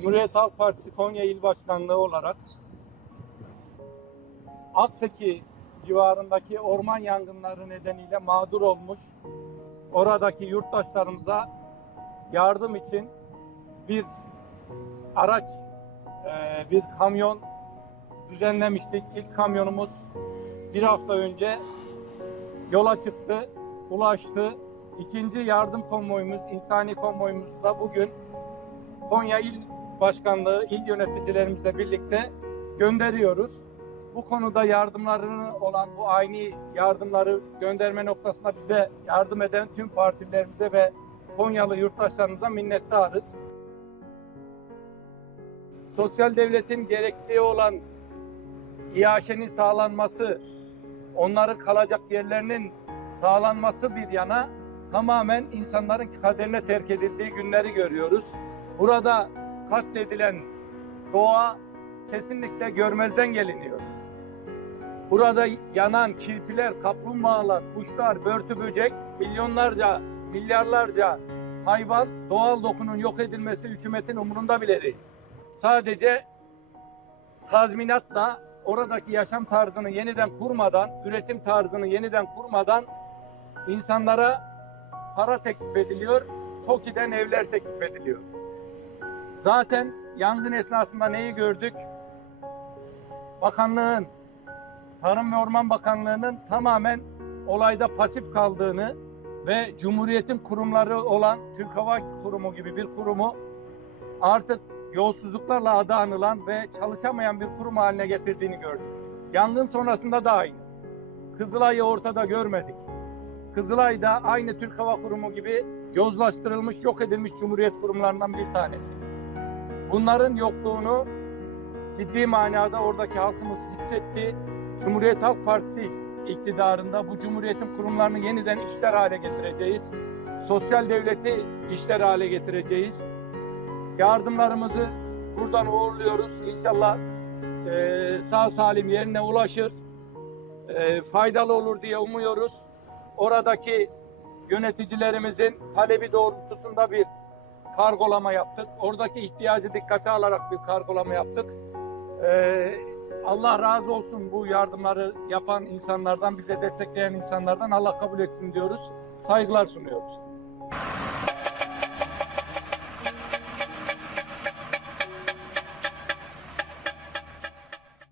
Cumhuriyet Halk Partisi Konya İl Başkanlığı olarak Akseki civarındaki orman yangınları nedeniyle mağdur olmuş oradaki yurttaşlarımıza yardım için bir araç, e, bir kamyon düzenlemiştik. İlk kamyonumuz bir hafta önce yola çıktı, ulaştı. İkinci yardım konvoyumuz, insani konvoyumuz da bugün Konya İl Başkanlığı, il yöneticilerimizle birlikte gönderiyoruz. Bu konuda yardımlarını olan bu aynı yardımları gönderme noktasında bize yardım eden tüm partilerimize ve Konyalı yurttaşlarımıza minnettarız. Sosyal devletin gerekli olan iaşenin sağlanması, onların kalacak yerlerinin sağlanması bir yana tamamen insanların kaderine terk edildiği günleri görüyoruz. Burada katledilen doğa kesinlikle görmezden geliniyor. Burada yanan kirpiler, kaplumbağalar, kuşlar, börtü böcek, milyonlarca, milyarlarca hayvan doğal dokunun yok edilmesi hükümetin umurunda bile değil. Sadece tazminatla oradaki yaşam tarzını yeniden kurmadan, üretim tarzını yeniden kurmadan insanlara para teklif ediliyor, TOKİ'den evler teklif ediliyor. Zaten yangın esnasında neyi gördük? Bakanlığın, Tarım ve Orman Bakanlığı'nın tamamen olayda pasif kaldığını ve Cumhuriyet'in kurumları olan Türk Hava Kurumu gibi bir kurumu artık yolsuzluklarla adı anılan ve çalışamayan bir kurum haline getirdiğini gördük. Yangın sonrasında da aynı. Kızılay'ı ortada görmedik. Kızılay da aynı Türk Hava Kurumu gibi yozlaştırılmış, yok edilmiş Cumhuriyet kurumlarından bir tanesi. Bunların yokluğunu ciddi manada oradaki halkımız hissetti. Cumhuriyet Halk Partisi iktidarında bu cumhuriyetin kurumlarını yeniden işler hale getireceğiz. Sosyal devleti işler hale getireceğiz. Yardımlarımızı buradan uğurluyoruz. İnşallah eee, sağ salim yerine ulaşır. Eee, faydalı olur diye umuyoruz. Oradaki yöneticilerimizin talebi doğrultusunda bir kargolama yaptık. Oradaki ihtiyacı dikkate alarak bir kargolama yaptık. Ee, Allah razı olsun bu yardımları yapan insanlardan, bize destekleyen insanlardan Allah kabul etsin diyoruz. Saygılar sunuyoruz.